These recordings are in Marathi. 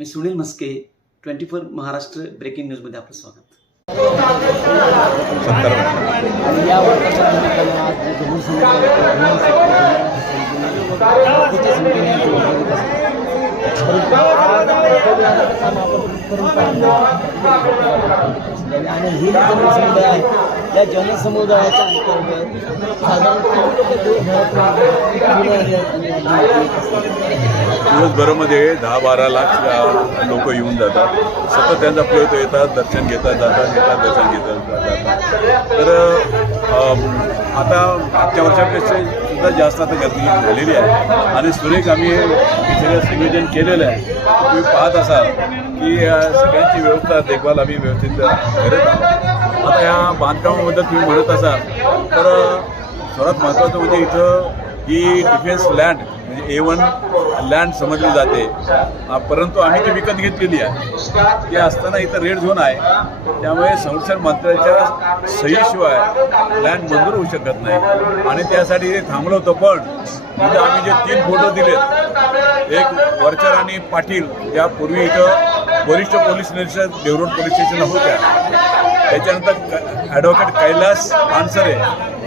मी Sunil Maske twenty four Maharashtra breaking न्यूजमध्ये आपलं स्वागत. आज आणि ही जनसमुदाय आहे या जनसमुदायाच्या अंतर्गत साधारण दिवसभरामध्ये दहा बारा लाख लोक येऊन जातात. सतत त्यांचा प्रयोग येतात दर्शन घेतात जातात येतात दर्शन घेतात जातात. तर आता मागच्या वर्षापेक्षा सुद्धा जास्त आता गर्दी झालेली आहे. आणि सुरेख आम्ही हे सगळं संयोजन केलेलं आहे. तुम्ही पाहत असाल की सगळ्यांची व्यवस्था देखभाल आम्ही व्यवस्थित करत आहोत. आता या बांधकामाबद्दल तुम्ही म्हणत असाल तर सर्वात महत्त्वाचं म्हणजे इथं ही डिफेन्स लँड म्हणजे ए वन लँड समजली जाते. परंतु आम्ही ती विकत घेतलेली आहे. ते असताना इथं रेड झोन आहे. त्यामुळे संरक्षण मंत्र्याच्या सहीशिवाय लँड मंजूर होऊ शकत नाही. आणि त्यासाठी ते थांबलो होतो पण इथं आम्ही जे तीन फोटो दिलेत एक वरचर आणि पाटील या पूर्वी इथं वरिष्ठ पोलीस निरीक्षक देवरोड पोलीस स्टेशन होत्या. त्याच्यानंतर ॲडव्होकेट कैलास पानसरे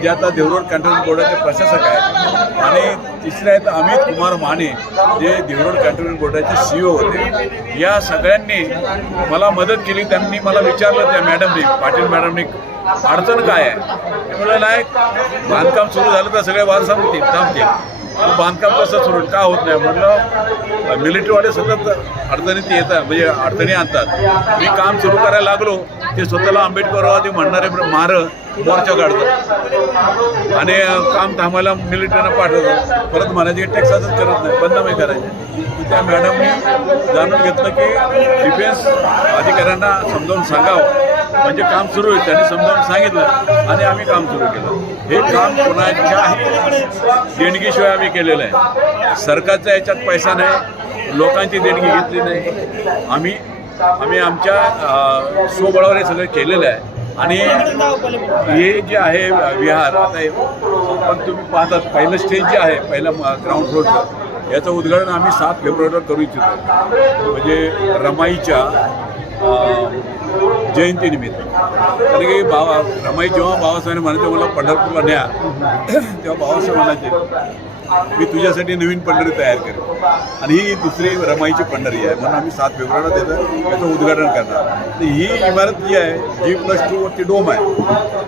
जे आता देवरोड कॅन्टोन्मेंट बोर्डाचे प्रशासक आहेत. आणि तिसरे आहेत अमित कुमार माने जे देवरोड कॅन्टोन्मेंट बोर्डाचे सीईओ होते. या सगळ्यांनी मला मदत केली. त्यांनी मला विचारलं त्या मॅडमनी पाटील मॅडमनी अडचण काय आहे? ते म्हणाले नाही बांधकाम सुरू झालं तर सगळे वाद थांबतील थांबतील. बांधकाम कसं सुरू का होत नाही? म्हटलं मिलिटरीवाले सतत अडचणीत येतात म्हणजे अडचणी आणतात. मी काम सुरू करायला लागलो ते स्वतःला आंबेडकरवादी म्हणणारे मार मोर्चा काढतात. आणि काम थांबायला मिलिटरीनं पाठवतात. परत म्हणायचे की टेक्सासच करत नाही बंद नाही करायचे त्या मॅडमनी जाणून घेतलं की डिफेन्स अधिकाऱ्यांना समजावून सांगावं. म्हणजे काम सुरू आहे त्यांनी समजावून सांगितलं आणि आम्ही काम सुरू केलं. हे काम कोणाच्या देणगीशिवाय आम्ही केलेलं आहे. सरकारच्या याच्यात पैसा नाही लोकांची देणगी घेतली नाही. आम्ही आम्ही आमच्या स्वबळावर हे सगळं केलेलं आहे. आणि हे जे आहे विहार आता पण तुम्ही पाहतात पहिलं स्टेज जे आहे पहिलं ग्राउंड फ्लोरचं याचं उद्घाटन आम्ही सात फेब्रुवारीला करू इच्छितो. म्हणजे रमाईच्या जयंतीनिमित्त कारण की बाबा रमाई जेव्हा बाबासाहेब म्हणायचे मला पंढरपूरला न्या. तेव्हा बाबासाहेब म्हणायचे मी तुझ्यासाठी नवीन पंढरी तयार करेन. आणि ही दुसरी रमाईची पंढरी आहे. म्हणून आम्ही सात फेब्रुवारीला त्याचं त्याचं उद्घाटन करणार. तर ही इमारत जी आहे जी प्लस टू वरती डोम आहे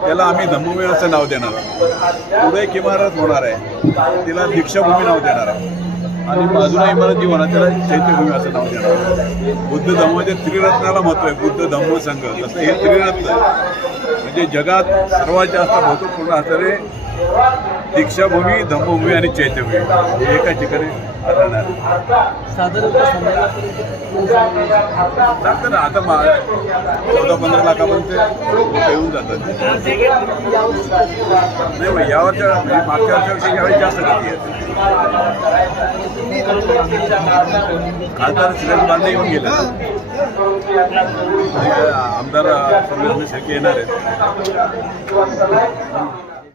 त्याला आम्ही धम्मभूमी असं नाव देणार आहोत. पुढे एक इमारत होणार आहे. तिला दीक्षाभूमी नाव देणार आहोत. आणि बाजूला इमारत जी म्हणा त्याला चैत्यभूमी असं नाव देणार बुद्ध धम्माच्या म्हणजे त्रिरत्नाला महत्त्व आहे. बुद्ध धम्म संघ. तसं हे त्रिरत्न. म्हणजे जगात सर्वात जास्त महत्त्वपूर्ण असणारे दीक्षाभूमी धम्मभूमी आणि चैत्यभूमी. हे एका ठिकाणी राहणार. सांगतो ना आता मा- चौदा पंधरा लाखापर्यंत येऊन जातात. नाही मग यावरच्या म्हणजे मागच्या वर्षापेक्षा यावेळी जास्त गर्दी आहे. खासदार श्रीरंग बांधे येऊन गेला. आमदार सुरेश शेळके येणार आहेत.